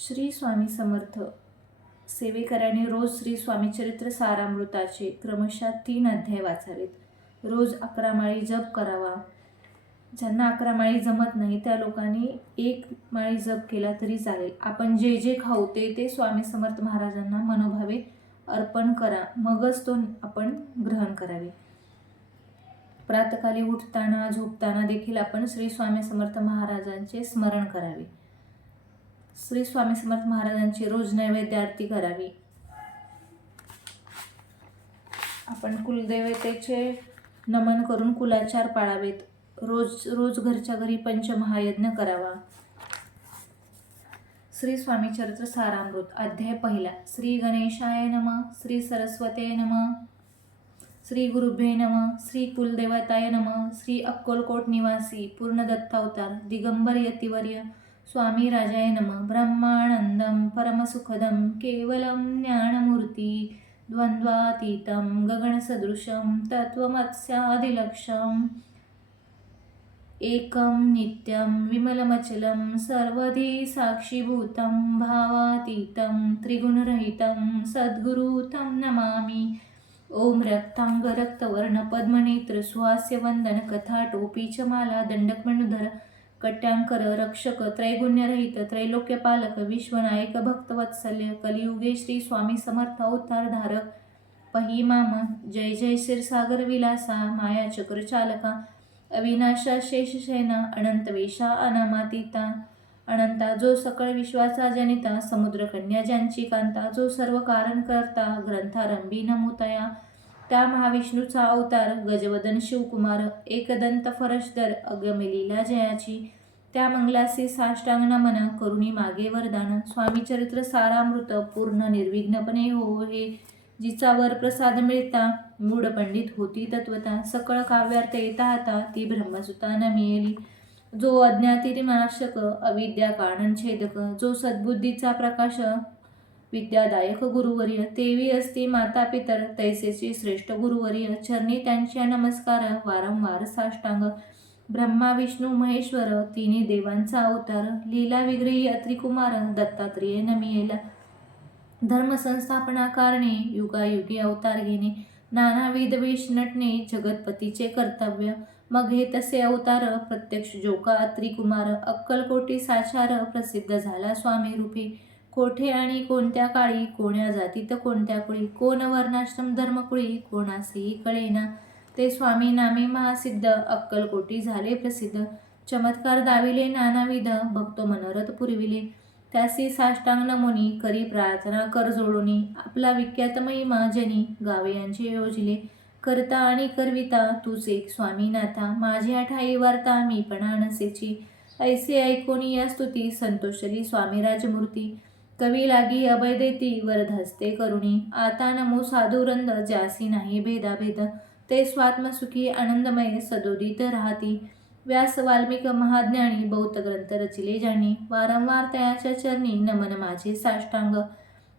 श्री स्वामी समर्थ सेवेकरांनी रोज श्री स्वामी चरित्र सारामृताचे क्रमशः 3 अध्याय वाचावेत. रोज 11 माळी जप करावा. ज्यांना 11 माळी जमत नाही त्या लोकांनी 1 माळी जप केला तरी चालेल. आपण जे जे खाऊ ते स्वामी समर्थ महाराजांना मनोभावे अर्पण करा, मगच तो आपण ग्रहण करावे. प्रातःकाली उठताना झोपताना देखील आपण श्री स्वामी समर्थ महाराजांचे स्मरण करावे. श्री स्वामी समर्थ महाराजांची रोज नैवेद्य आरती करावी. आपण कुलदेवतेचे नमन करून कुलाचार पाळावेत. रोज घरच्या घरी पंचमहायज्ञ करावा. श्री स्वामी चरित्र सारामृत अध्याय पहिला. श्री गणेशाय नमः, श्री सरस्वते नमः, श्री गुरुभ्ये नमः, श्री कुलदेवताय नमः, श्री अक्कलकोट निवासी पूर्ण दत्तावतार दिगंबर यतिवर्य स्वामी राजाय नमः. ब्रह्मानंदं परमसुखदं केवलं ज्ञानमूर्ती द्वंद्वातीतं गगनसदृशं तत्त्वमस्यादिलक्ष्यम् एकं नित्यं विमलमचलं सर्वधी साक्षीभूतं भावातीतं त्रिगुणरहितं सद्गुरु तं नमामि. ओम रक्तांग रक्तवर्ण पद्मनेत्र सुहास्य वंदन कथा टोपी च माला दंडकमणुधर कट्यांकर रक्षक त्रैगुण्यरहित त्रैलोक्यपालक विश्वनायक भक्तवत्सल्य कलियुगे श्री स्वामी समर्थ अवतारधारक पहिमाम. जय जय क्षीरसागर विलासा मायाचक्र चालका अविनाशा शेषशयना अनंतवेशा अनामातीता अनंता जो सकळ विश्वाचा जनिता समुद्रकन्या ज्यांची कांता जो सर्व कारण करता ग्रंथारंभी नमुतया त्या महाविष्णूचा अवतार गजवदन शिवकुमार एकदंत फरशदर अगमलीला जयाची त्या मंगलासी साष्टांग नमन करुणी मागे वरदान. स्वामी चरित्र सारामृत पूर्ण निर्विघ्नपणे हो हे जिचा वर प्रसाद मिळता मूढ पंडित होती तत्वता सकळ काव्यार्थ येता हाता ती ब्रह्मसुता न मिळेली. जो अज्ञातिनाशक अविद्या कारणन छेदक जो सद्बुद्धीचा प्रकाश विद्यादायक गुरुवर्य तेवी असती माता पितर तैसेचे श्रेष्ठ गुरुवर्य चरणी त्यांच्या नमस्कार वारंवार साष्टांग. ब्रह्मा विष्णू महेश्वर तिन्ही देवांचा अवतार लीला विग्रही अत्रिकुमार दत्तात्रेय नमियेला. धर्मसंस्थापना कारणे युगायुगी अवतार घेणे नानाविध वेश नटणे जगतपतीचे कर्तव्य. मग हे तसे अवतार प्रत्यक्ष जोका अत्रिकुमार अक्कलकोटी साचार प्रसिद्ध झाला स्वामी रूपे. कोठे आणि कोणत्या काळी कोण्या जातीत कोणत्या कुळी कोण वर्णाश्रम धर्मकुळी कोणासेही कळेना ते स्वामी नामे महासिद्ध अक्कलकोटी झाले प्रसिद्ध. चमत्कार दाविले नानाविध भक्त मनोरथ पुरविले त्यासी साष्टांग नमोनी करी प्रार्थना कर जोडोनी आपला विख्यात महिमा जनी गावे यांचे योजिले. करता आणि करविता तूच एक स्वामीनाथा माझ्या ठाई वार्ता मी पणा नसेची ऐसे ऐकोनी या स्तुती संतोषली स्वामी राजमूर्ती. कवी लागी अभय देती वरद हस्ते करुणी आता नमो साधुरंद ज्यासी नाही भेदाभेद ते स्वात्मसुखी आनंदमय सदोदित राहती. व्यास वाल्मिक महाज्ञानी बहुत ग्रंथ रचिले ज्यांनी वारंवार तयाच्या चरणी नमन माझे साष्टांग.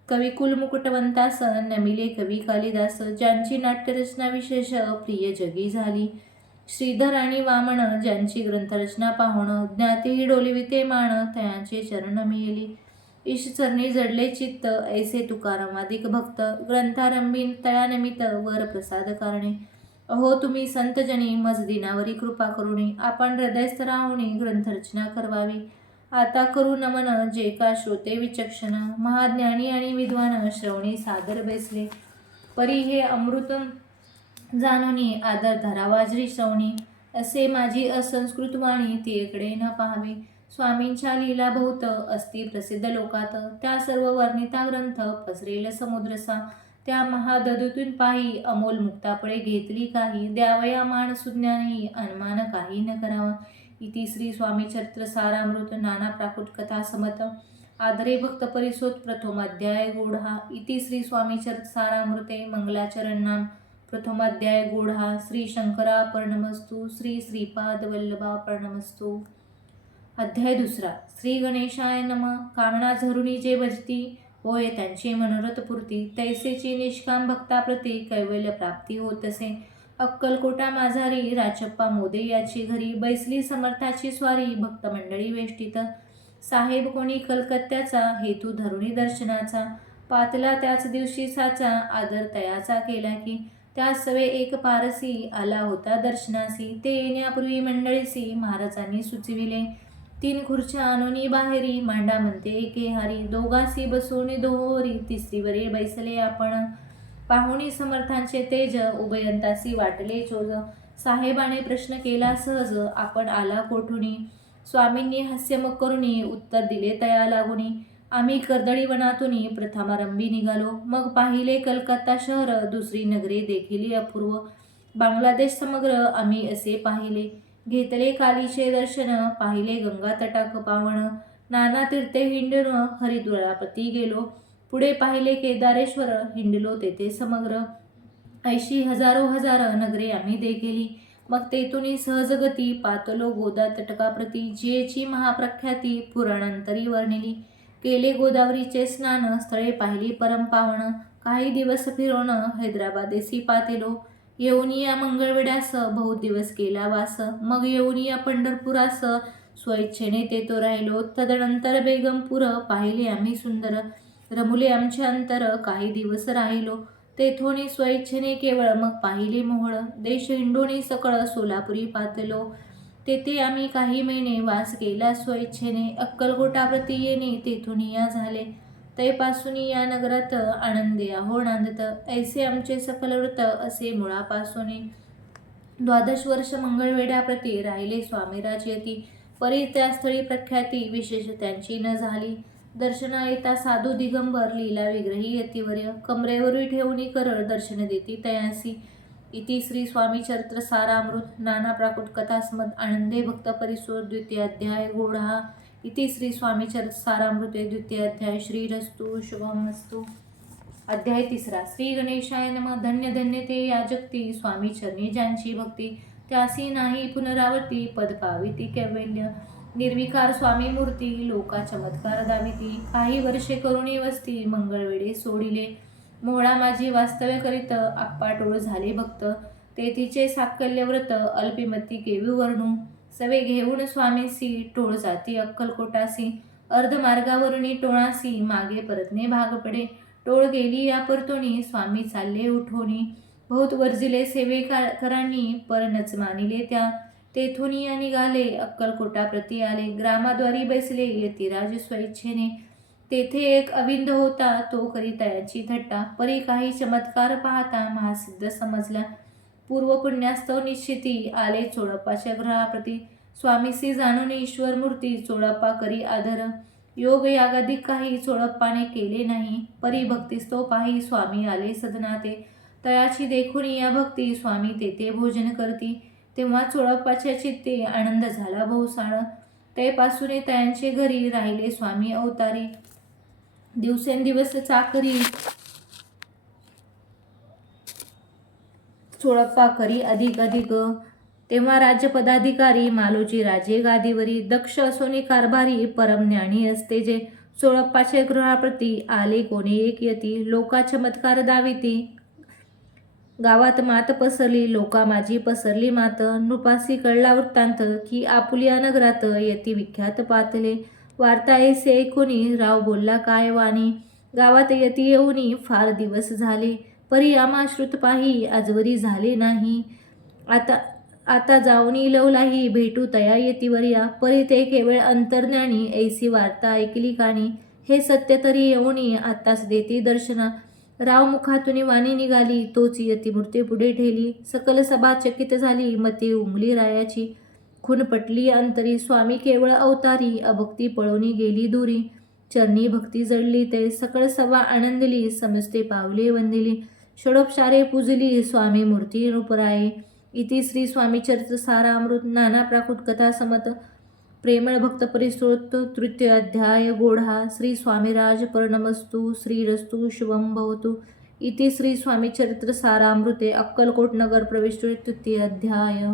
कवी कुलमुकुटवंतास नमिले कवी कालिदास ज्यांची नाट्यरचना विशेष प्रिय जगी झाली. श्रीधर आणि वामन ज्यांची ग्रंथरचना पाहुण ज्ञातीही डोलिविते मान तयांचे चरण मिळेली. ईशचरणी जडले चित्त ऐसे तुकारामादिक भक्त ग्रंथारंभीन तयानमित वर प्रसाद कारणे. अहो तुम्ही संतजनी मज दिनावरी कृपा करुणी आपण हृदयस्थ राहुणी ग्रंथरचना करवावी. आता करू नमन जे का श्रोते विचक्षण महाज्ञानी आणि विद्वान श्रवणी सादर बैसले. परी हे अमृत जाणोनी आदर धरावाजरी श्रवणी असे माझी असंस्कृत वाणी तीकडे न पाहावे. स्वामींच्या लीला बहुत असती प्रसिद्ध लोकात त्या सर्व वर्णिता ग्रंथ पसरेल समुद्रसा. त्या महादधूतून पाही अमोल मुक्तापळे घेतली काही द्यावया मान सुज्ञानही अनुमान काही न करावा. इति श्री स्वामी चरित्र सारामृत नाना प्राकृत कथा समत आदरे भक्त परिसोत प्रथमोध्याय गूढा. इति श्री स्वामी चरित्र सारामृते मंगलाचरण नाम प्रथमोध्याय गूढा. श्री शंकरापर्णमस्तु श्री श्रीपाद वल्लभापर्णमस्तु. अध्याय दुसरा. श्री गणेशाय नमः. कामना झरुणी जे भजती होय त्यांची मनोरथ पूर्ती तैसेची निष्काम भक्ताप्रती कैवल्य प्राप्ती होतसे. अक्कलकोटा माझारी राचप्पा मोदे याची घरी बैसली समर्थाची स्वारी भक्त मंडळी वेष्टीत साहेब कोणी कलकत्त्याचा, हेतू धरुणी दर्शनाचा, पातला त्याच दिवशी साचा, आदर तयाचा केला की, त्याच सवे एक पारसी, आला होता दर्शनासी. ते येण्यापूर्वी मंडळीसी, महाराजांनी सुचविले, 3 खुर्च्या आणूनी बाहेरी, मांडा म्हणते एके हारी, दोघांसी बसवून दोहोरी, तिसरीवरी बैसले आपण. पाहुणी समर्थांचे तेज, उभयंतासी वाटले चोज. साहेबाने प्रश्न केला सहज, आपण आला कोठुनी. स्वामींनी हास्यमुख करुनी, उत्तर दिले तया लागुनी, आम्ही कर्दळीवनातुनी प्रथमारंभी निघालो. मग पाहिले कलकत्ता शहर, दुसरी नगरे देखील अपूर्व. बांगलादेश समग्र आम्ही असे पाहिले. घेतले कालीचे दर्शन, पाहिले गंगा तटाक पावन. नाना तीर्थे हिंडून हरिद्वारापती गेलो. पुढे पाहिले केदारेश्वर, हिंडलो तेथे समग्र. 80 हजारो हजार नगरे आम्ही देखिली. मग तेथुनी सहजगती पातलो गोदा तटकाप्रती, जियेची महाप्रख्याती पुराणांतरी वर्णिली. केले गोदावरीचे स्नान, स्थळे पाहिली परमपावन. काही दिवस फिरून हैदराबादेसी पातेलो. येऊन या मंगळवेढ्यास बहुत दिवस केला वास. मग येऊन या पंढरपुरास, स्वइच्छेने तेथो राहिलो. तदनंतर बेगमपूर पाहिले आम्ही सुंदर. रमुले आमचे अंतर, काही दिवस राहिलो. तेथोनी स्वइच्छेने केवळ, मग पाहिले मोहळ. देश हिंडोनी सकळ, सोलापुरी पातलो. तेथे आम्ही काही महिने वास केला स्वइच्छेने. अक्कलकोटाप्रती येणे तेथून या झाले. तैपासून या नगरात आनंदे आहो नांदत. ऐसे आमचे सकल व्रत, असे मुळापासून. 12 वर्ष मंगळवेढ्याप्रती राहिले स्वामीराज यती. परी त्या स्थळी प्रख्याती, विशेष त्यांची न झाली. दर्शना येता साधू दिगंबर, लीला विग्रही यतिवर्य. कमरेवरी ठेवूनी कर, दर्शन देती तयांसी. इति श्री स्वामी चरित्र सारामृत, नाना प्राकृत कथास्मद, आनंदे भक्त परिसोद, द्वितीय अध्याय गूढा. इति श्री स्वामी चरित्र सारामृते, द्वितीय अध्याय. श्रीरस्तु शुभमस्तु. अध्याय 3. श्री गणेशाय नमः. धन्य धन्य ते या जगती, स्वामी चरणी ज्यांची भक्ती, त्यासी नाही पुनरावृत्ती, पद पाविती कैवल्य. निर्विकार स्वामी मूर्ती, लोका चमत्कार दाविती. काही वर्षे करुणी वस्ती, मंगळवेढे सोडिले. मोहळा माझी वास्तव्य करीत, आप्पाटोळ झाले भक्त. तेथीचे साकल्य व्रत, अल्पिमती केवी वर्णू. सवे घेऊन स्वामीसी, टोळ जाती अक्कलकोटासी. अर्धमार्गावरुनी टोळासी, मागे परतणे भाग पडे. टोळ गेली या परतोनी, स्वामी चालले उठोनी. बहुत वर्जिले सेवेकरांनी, परनच मानिले त्या. तेथून या निघाले, अक्कलकोटाप्रती आले. ग्रामाद्वारी बैसले यतिराज स्वइच्छेने. तेथे एक अविंद होता, तो करी तयाची थट्टा. परी काही चमत्कार पाहता, महासिद्ध समजला. पूर्व पुण्यास्तव निश्चिती, आले चोळप्पाच्या ग्रहाप्रती. स्वामीसी जाणून ईश्वर मूर्ती, चोळप्पा करी आदर. योग यागाधिक काही चोळप्पाने केले नाही. परी भक्तिस्तव पाही, स्वामी आले सदनाते. तयाची देखून या भक्ती, स्वामी तेथे भोजन करती. तेव्हा चोळप्पाच्या चित्ते आनंद झाला बहुसाळ. तैपासून तयांचे घरी राहिले स्वामी अवतारी. दिवसेंदिवस चाकरी चोळप्पा करी अधिक अधिक. तेव्हा राज्यपदाधिकारी मालोजी राजे गादीवरी. दक्ष असोनी कारभारी, परमज्ञानी असते जे. चोळप्पाचे गृहाप्रती आले कोणी एक यती. लोका चमत्कार दाविती, गावात मात पसरली. लोका माझी पसरली मात. नृपासी कळला वृत्तांत, की आपुलिया नगरात यती विख्यात पातले. वार्ता ऐसे ऐकोनी, राव बोलला काय वाणी. गावात यती येऊनी, फार दिवस झाले. परी आम्हा श्रुत पाही, आजवरी झाले नाही. आता जाऊनी लवलाही, भेटू तया यतिवर्या. परी ते केवळ अंतर्ज्ञानी, ऐसी वार्ता ऐकली कानी. हे सत्य तरी येऊनी, आत्ताच देती दर्शना. राव मुखातून वाणी निघाली, तोच यतिमूर्ती पुढे ठेली. सकल सभा चकित झाली, मती उमली रायाची. खून पटली अंतरी, स्वामी केवळ अवतारी. अभक्ती पळवणी गेली दुरी, चरणी भक्ती जडली ते. सकळ सभा आनंदली, समस्ते पावले वंदिली. षडोपचारे पूजली, स्वामी मूर्ती नृपराये. इति श्री स्वामी चरित्र सारामृत, नाना प्राकृत कथा समत, प्रेमळ भक्त परिस्तोत, तृतीय अध्याय गूढा. श्री स्वामीराज पर्णमस्तु. श्रीरस्तु शुभम भवतु. इति श्री स्वामी चरित्र सारामृते, अक्कलकोट नगर प्रविष्टो, तृतीय अध्याय.